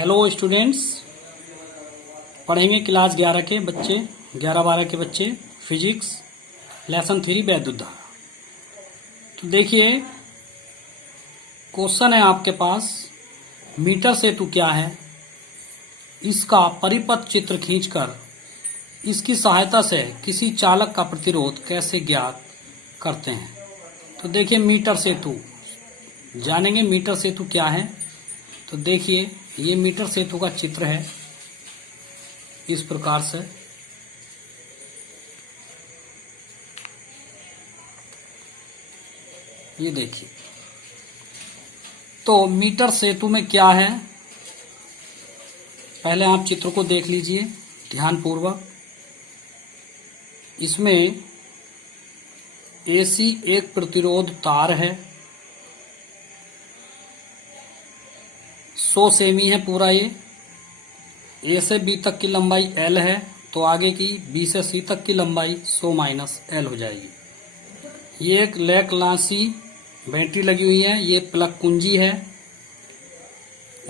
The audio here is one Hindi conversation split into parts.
हेलो स्टूडेंट्स, पढ़ेंगे क्लास 11 के बच्चे 11-12 के बच्चे फिजिक्स लेसन 3 वैद्युत धारा। तो देखिए क्वेश्चन है आपके पास, मीटर सेतु क्या है, इसका परिपथ चित्र खींचकर इसकी सहायता से किसी चालक का प्रतिरोध कैसे ज्ञात करते हैं। तो देखिए मीटर सेतु जानेंगे, मीटर सेतु क्या है। तो देखिए ये मीटर सेतु का चित्र है इस प्रकार से। ये देखिए, तो मीटर सेतु में क्या है, पहले आप चित्र को देख लीजिए ध्यानपूर्वक। इसमें एसी एक प्रतिरोध तार है, 100 सेमी है पूरा। ये ए से बी तक की लंबाई एल है, तो आगे की बी से सी तक की लंबाई 100 माइनस एल हो जाएगी। ये एक लैक्लासी बैटरी लगी हुई है, ये प्लग कुंजी है,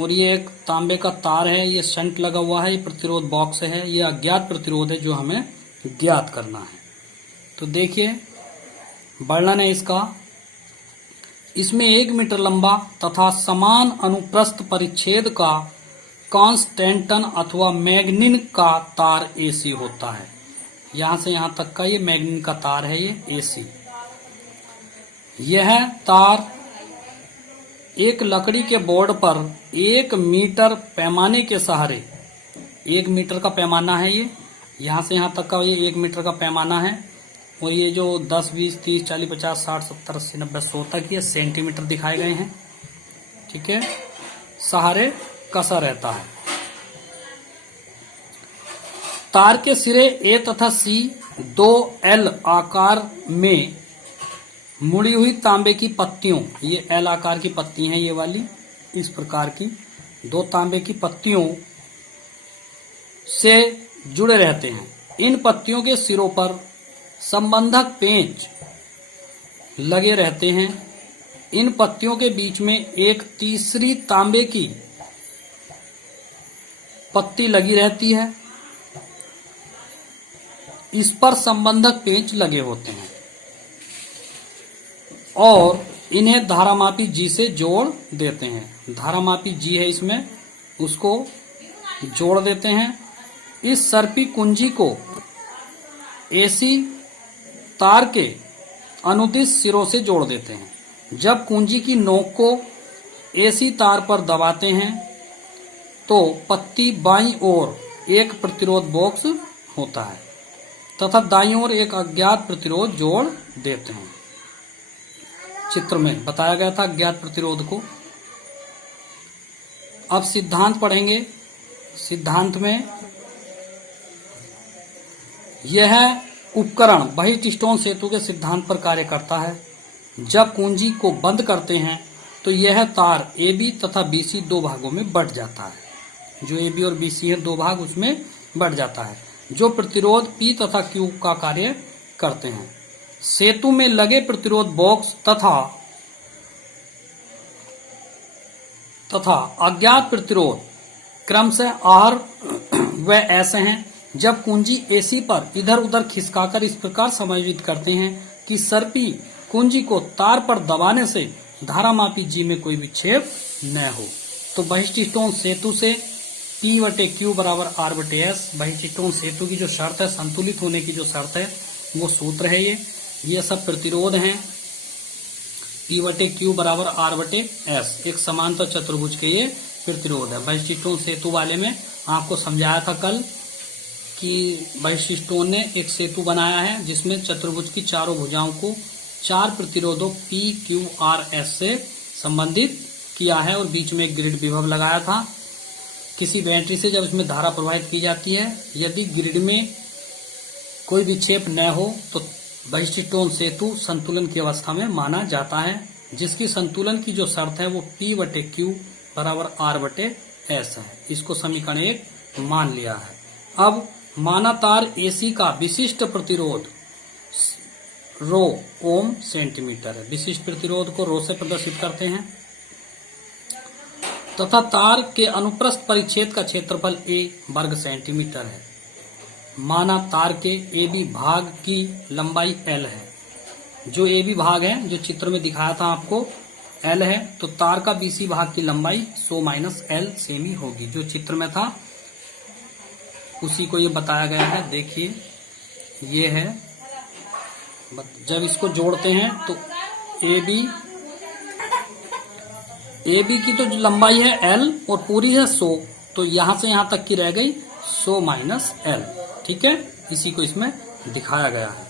और ये एक तांबे का तार है, ये शंट लगा हुआ है, ये प्रतिरोध बॉक्स है। ये अज्ञात प्रतिरोध है जो हमें ज्ञात करना है। तो देखिए वर्णन है इसका। इसमें 1 मीटर लंबा तथा समान अनुप्रस्थ परिच्छेद का कांस्टेंटन अथवा मैग्निन का तार एसी होता है। यहां से यहां तक का ये मैग्निन का तार है, ये एसी। यह तार एक लकड़ी के बोर्ड पर 1 मीटर पैमाने के सहारे, 1 मीटर का पैमाना है ये, यहां से यहां तक का ये 1 मीटर का पैमाना है। और ये जो 10, 20, 30, 40, 50, 60, 70, 80, 90, 100 तक ये सेंटीमीटर दिखाए गए हैं, ठीक है, सहारे कसा रहता है। तार के सिरे ए तथा सी 2L आकार में मुड़ी हुई तांबे की पत्तियों, ये L आकार की पत्ती हैं ये वाली, इस प्रकार की 2 तांबे की पत्तियों से जुड़े रहते हैं। इन पत्तियों के सिरों पर संबंधक पेंच लगे रहते हैं। इन पत्तियों के बीच में एक तीसरी तांबे की पत्ती लगी रहती है, इस पर संबंधक पेंच लगे होते हैं और इन्हें धारामापी जी से जोड़ देते हैं। धारामापी जी है इसमें, उसको जोड़ देते हैं। इस सर्पी कुंजी को एसी तार के अनुदिश सिरों से जोड़ देते हैं। जब कुंजी की नोक को एसी तार पर दबाते हैं तो पत्ती बाईं ओर एक प्रतिरोध बॉक्स होता है तथा दाईं ओर एक अज्ञात प्रतिरोध जोड़ देते हैं। चित्र में बताया गया था अज्ञात प्रतिरोध को। अब सिद्धांत पढ़ेंगे। सिद्धांत में यह उपकरण बहिष्टोन सेतु के सिद्धांत पर कार्य करता है। जब कुंजी को बंद करते हैं तो यह तार AB तथा BC 2 भागों में बंट जाता है। जो AB और BC है 2 भाग, उसमें बंट जाता है, जो प्रतिरोध P तथा Q का कार्य करते हैं। सेतु में लगे प्रतिरोध बॉक्स तथा अज्ञात प्रतिरोध क्रमशः R व S हैं। जब कुंजी एसी पर इधर उधर खिसकाकर इस प्रकार समायोजित करते हैं कि सर्पी कुंजी को तार पर दबाने से धारामापी जी में कोई विक्षेप न हो, तो बहिष्टोन सेतु से P/Q बराबर R/S, बहिष्टोन सेतु की जो शर्त है, संतुलित होने की जो शर्त है, वो सूत्र है ये सब प्रतिरोध हैं। P/Q बराबर R/S एक समांतर चतुर्भुज के ये प्रतिरोध है। बहिष्टोन सेतु वाले में आपको समझाया था कल कि बहिष्टोन ने एक सेतु बनाया है जिसमें चतुर्भुज की चारों भुजाओं को 4 प्रतिरोधों P, Q, R, S से संबंधित किया है और बीच में एक ग्रिड विभव लगाया था। किसी बैटरी से जब इसमें धारा प्रवाहित की जाती है, यदि ग्रिड में कोई विक्षेप न हो तो बहिष्टोन सेतु संतुलन की अवस्था में माना जाता है, जिसकी संतुलन की जो शर्त है वो P/Q बराबर R/S है। इसको समीकरण 1 मान लिया है। अब माना तार एसी का विशिष्ट प्रतिरोध रो ओम सेंटीमीटर है। विशिष्ट प्रतिरोध को रो से प्रदर्शित करते हैं। तथा तार के अनुप्रस्थ परिच्छेद का क्षेत्रफल a वर्ग सेंटीमीटर है। माना तार के AB भाग की लंबाई L है। जो AB भाग है जो चित्र में दिखाया था आपको L है, तो तार का BC भाग की लंबाई 100 माइनस L सेमी होगी। जो चित्र में था उसी को ये बताया गया है। देखिए ये है, जब इसको जोड़ते हैं तो AB की तो जो लंबाई है L और पूरी है 100, तो यहां से यहां तक की रह गई 100 माइनस L। ठीक है, इसी को इसमें दिखाया गया है।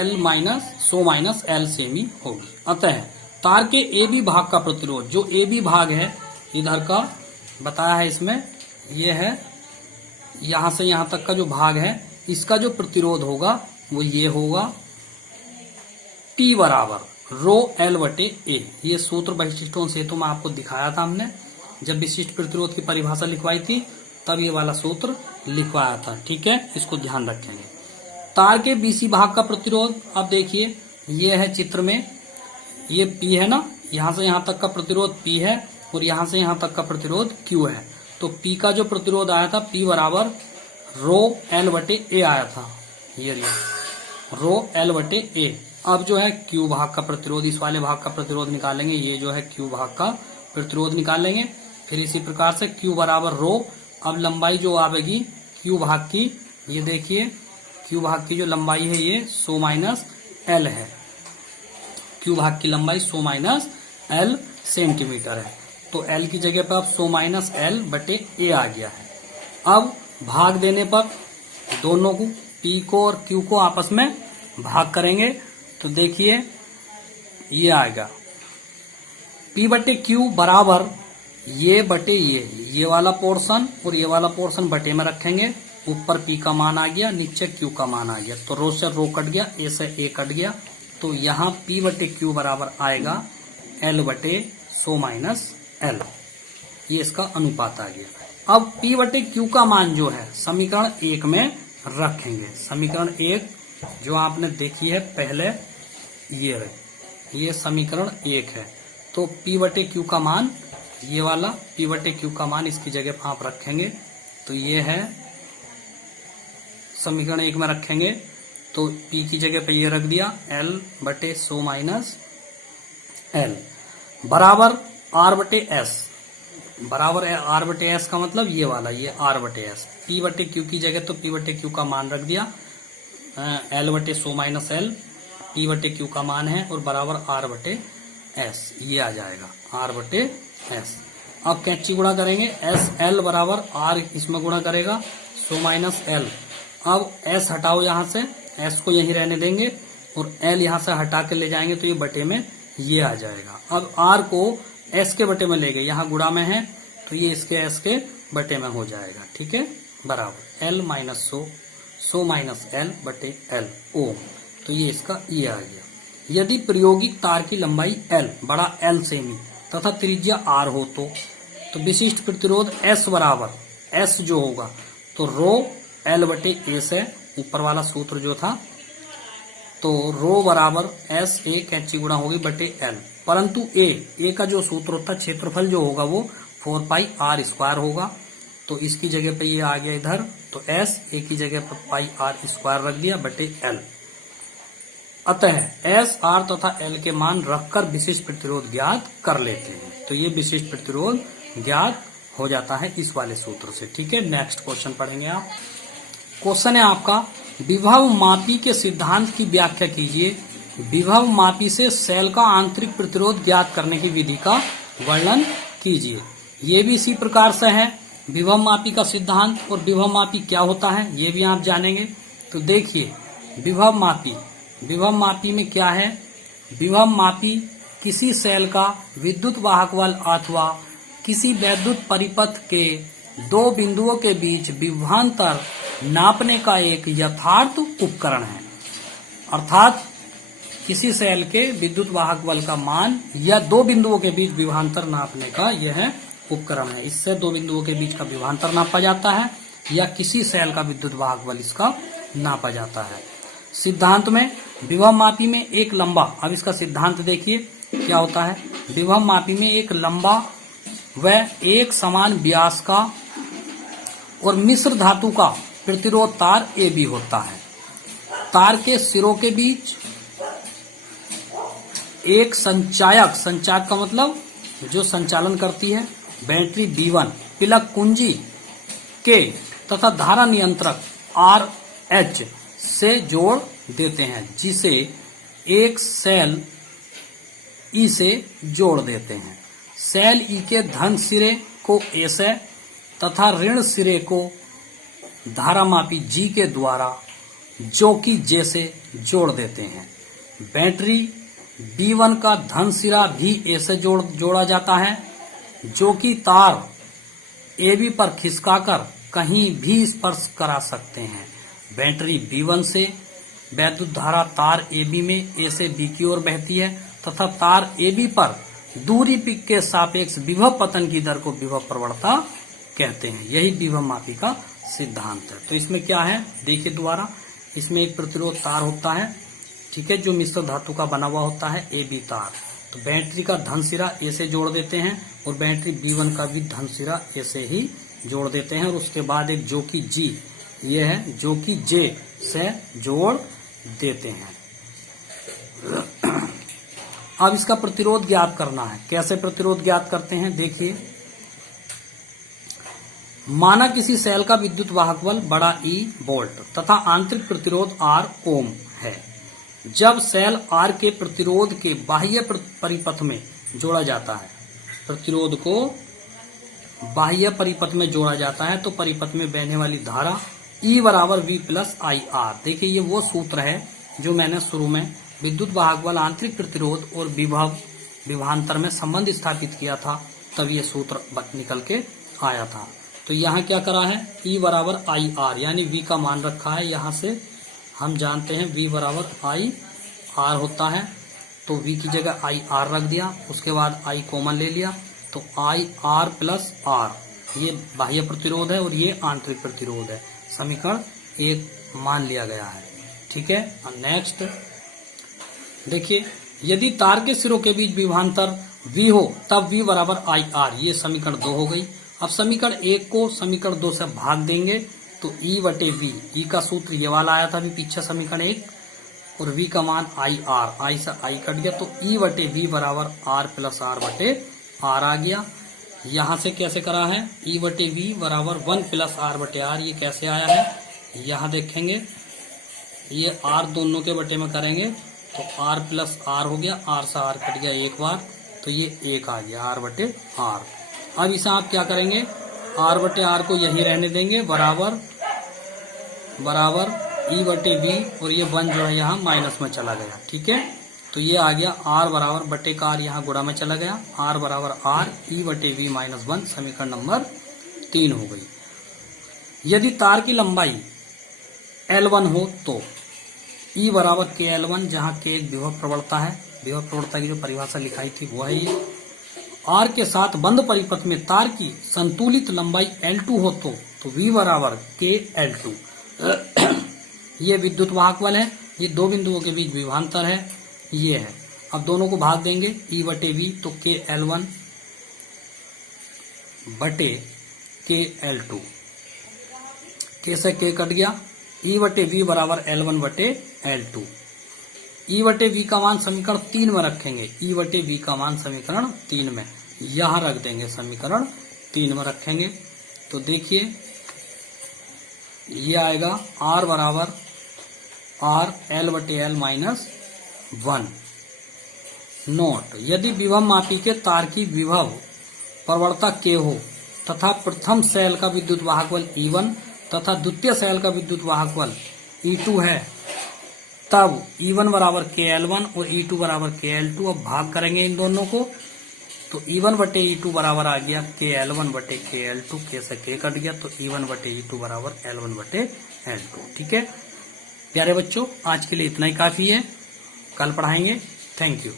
L minus 100 minus L semi होगी। अतः तार के AB भाग का प्रतिरोध, जो AB भाग है इधर का बताया है इसमें, ये है यहां से यहां तक का जो भाग है, इसका जो प्रतिरोध होगा वो ये होगा P बराबर रो L बटे A। ये सूत्र बहिष्ठोन सेतु में आपको दिखाया था हमने, जब विशिष्ट प्रतिरोध की परिभाषा लिखवाई थी तब ये वाला सूत्र लिखवाया था। ठीक है, इसको ध्यान रखेंगे। तार के BC भाग का प्रतिरोध, अब देखिए ये है चित्र में, ये P है ना, यहां से यहां तक का प्रतिरोध P है और यहां से यहां तक का प्रतिरोध Q है। तो P का जो प्रतिरोध आया था P बराबर रो L बटे A आया था, ये रो L बटे A। अब जो है Q भाग का प्रतिरोध, इस वाले भाग का प्रतिरोध निकालेंगे, ये जो है Q भाग का प्रतिरोध निकालेंगे। फिर इसी प्रकार से Q बराबर रो, अब लंबाई जो आवेगी Q भाग की, ये देखिए Q भाग की जो लंबाई है ये 100 माइनस L है। Q भाग की लंबाई 100 माइनस L सेंटीमीटर है। तो L की जगह पर अब 100 माइनस L बटे A आ गया है। अब भाग देने पर दोनों को, P को और Q को आपस में भाग करेंगे, तो देखिए ये आएगा P बटे Q बराबर ये बटे ये वाला पोर्शन और ये वाला पोर्शन बटे में रखेंगे। ऊपर P का मान आ गया, नीचे Q का मान आ गया, तो रो से रो कट गया, A से A कट गया, तो यहाँ P बटे Q बराबर आएगा L बटे 100 माइनस L। ये इसका अनुपात आ गया। अब P बटे Q का मान जो है समीकरण 1 में रखेंगे। समीकरण 1 जो आपने देखी है पहले, ये रहे, ये समीकरण 1 है। तो P बटे Q का मान, ये वाला P बटे Q का मान इसकी जगह पर आप रखेंगे, तो ये है समीकरण 1 में रखेंगे, तो P की जगह पे ये रख दिया L बटे 100 माइनस L बराबर R बटे S। बराबर है R बटे S का मतलब ये वाला, ये R बटे S। P बटे Q की जगह तो P बटे Q का मान रख दिया L बटे 100 माइनस L, P बटे Q का मान है, और बराबर R बटे S, ये आ जाएगा R बटे S। अब कैंची गुणा करेंगे, S L बराबर R इसमें गुणा करेगा 100 माइनस L। अब S हटाओ यहाँ से, S को यहीं रहने देंगे और L यहाँ से हटा के ले जाएंगे, तो ये बटे में ये आ जाएगा। अब R को S के बटे में ले गए, यहाँ गुणा में है, तो ये इसके S के बटे में हो जाएगा। ठीक है, बराबर L माइनस 100 माइनस L बटे L ओम, तो ये इसका ये आ गया। यदि प्रायोगिक तार की लंबाई L बड़ा L सेमी तथा त्रिज्या R हो तो विशिष्ट प्रतिरोध S बराबर, S जो होगा तो रो L बटे A से, ऊपर वाला सूत्र जो था, तो रो बराबर S A कैंची गुणा होगी बटे L, परंतु A का जो सूत्र होता है क्षेत्रफल जो होगा वो 4 पाई R स्क्वायर होगा, तो इसकी जगह पे ये आ गया इधर, तो S A की जगह पर पाई R स्क्वायर रख दिया बटे L। अतः S R तथा L के मान रखकर विशिष्ट प्रतिरोध ज्ञात कर लेते हैं, तो ये विशिष्ट प्रतिरोध ज्ञात हो जाता है इस वाले सूत्र से। ठीक है, नेक्स्ट क्वेश्चन पढ़ेंगे आप। क्वेश्चन है आपका, विभव मापी के सिद्धांत की व्याख्या कीजिए। विभव मापी से सेल का आंतरिक प्रतिरोध ज्ञात करने की विधि का वर्णन कीजिए। ये भी इसी प्रकार से है, विभव मापी का सिद्धांत, और विभव मापी क्या होता है ये भी आप जानेंगे। तो देखिए विभव मापी में क्या है, विभव मापी किसी सेल का विद्युत वाहक बल अथवा किसी वैद्युत परिपथ के दो बिंदुओं के बीच विभवांतर नापने का एक यथार्थ उपकरण है। अर्थात किसी सेल के विद्युत वाहक बल का मान या दो बिंदुओं के बीच विभवांतर नापने का यह उपकरण है। इससे दो बिंदुओं के बीच का विभवांतर नापा जाता है या किसी सेल का विद्युत वाहक बल इसका नापा जाता है। सिद्धांत में विभव मापी में एक लंबा, अब इसका सिद्धांत देखिए क्या होता है। विभव मापी में एक लंबा व एक समान व्यास का और मिश्र धातु का प्रतिरोध तार AB होता है। तार के सिरों के बीच एक संचायक का मतलब जो संचालन करती है, बैटरी B1 पिलक कुंजी के तथा धारा नियंत्रक RH से जोड़ देते हैं, जिसे एक सेल E से जोड़ देते हैं। सेल E के धन सिरे को A से तथा ऋण सिरे को धारामापी G के द्वारा जो कि J से जोड़ देते हैं। बैटरी B1 का धन सिरा भी A से जोड़ा जाता है, जो कि तार AB पर खिसकाकर कहीं भी स्पर्श करा सकते हैं। बैटरी B1 से वैद्युत धारा तार AB में A से B की ओर बहती है तथा तार AB पर दूरी P के सापेक्ष विभव पतन की दर को विभव प्रवणता कहते हैं। यही विभव मापी का सिद्धांत है। तो इसमें क्या है देखिए दोबारा, इसमें एक प्रतिरोध तार होता है, ठीक है, जो मिश्र धातु का बना हुआ होता है AB तार। तो बैटरी का धन सिरा A से जोड़ देते हैं और बैटरी B1 का भी धन सिरा A से ही जोड़ देते हैं और उसके बाद एक जो कि G ये है जो कि J से जोड़ देते हैं। अब इसका प्रतिरोध ज्ञात करना है। कैसे प्रतिरोध ज्ञात करते हैं देखिए, माना किसी सेल का विद्युत वाहक बल बड़ा E वोल्ट तथा आंतरिक प्रतिरोध R ओम है। जब सेल R के प्रतिरोध के बाह्य परिपथ में जोड़ा जाता है, प्रतिरोध को बाह्य परिपथ में जोड़ा जाता है, तो परिपथ में बहने वाली धारा E बराबर V प्लस IR। देखिए ये वो सूत्र है जो मैंने शुरू में विद्युत वाहक बल, आंतरिक प्रतिरोध और विभवांतर में संबंध स्थापित किया था, तब ये सूत्र निकल के आया था। तो यहाँ क्या करा है, E बराबर IR यानी V का मान रखा है। यहाँ से हम जानते हैं V बराबर IR होता है, तो V की जगह IR रख दिया, उसके बाद I कॉमन ले लिया, तो IR प्लस R ये बाह्य प्रतिरोध है और ये आंतरिक प्रतिरोध है। समीकरण 1 मान लिया गया है, ठीक है। नेक्स्ट देखिए, यदि तार के सिरों के बीच विभवांतर V हो तब V बराबर IR, ये समीकरण 2 हो गई। अब समीकरण 1 को समीकरण 2 से भाग देंगे तो E बटे V, E का सूत्र ये वाला आया था अभी पीछे समीकरण 1, और V का मान IR, I से I कट गया, तो E बटे V बराबर R प्लस R बटे R आ गया। यहाँ से कैसे करा है, E बटे V बराबर 1 प्लस R बटे R, ये कैसे आया है यहाँ देखेंगे, ये R दोनों के बटे में करेंगे तो R प्लस R हो गया, R से R कट गया एक बार, तो ये 1 आ गया R बटे R। अब इसे आप क्या करेंगे, R बटे R को यही रहने देंगे, बराबर E बटे V, और ये 1 जो है यहाँ माइनस में चला गया, ठीक है। तो ये आ गया R बराबर बटे का R यहाँ गुणा में चला गया, R बराबर R E बटे V माइनस 1, समीकरण नंबर 3 हो गई। यदि तार की लंबाई L1 हो तो E बराबर KL1, जहाँ K एक विभव प्रवणता है, विभव प्रवणता की जो परिभाषा लिखाई थी वो है ये। R के साथ बंद परिपथ में तार की संतुलित लंबाई L2 हो तो V बराबर KL2 ये विद्युत वाहक बल है, ये दो बिंदुओं के बीच विभवांतर है, ये है। अब दोनों को भाग देंगे E बटे V, तो KL1 बटे KL2, K से K कट गया, E बटे V बराबर L1 बटे L2। E बटे V का मान समीकरण 3 में रखेंगे, E बटे V का मान समीकरण 3 में यहाँ रख देंगे, समीकरण 3 में रखेंगे तो देखिए ये आएगा R बराबर R L बटे L माइनस 1 नोट। यदि विभव मापी के तार की विभव प्रवणता K हो तथा प्रथम सेल का विद्युत वाहक बल E1 तथा द्वितीय सेल का विद्युत वाहक बल E2 है, तब E1 बराबर KL1 और E2 बराबर KL2। अब भाग करेंगे इन दोनों को, तो E1 बटे E2 बराबर आ गया KL1 बटे KL2, K से K कट गया, तो E1 बटे E2 बराबर L1 बटे L2, ठीक है। प्यारे बच्चों, आज के लिए इतना ही काफी है, कल पढ़ाएंगे। Thank you.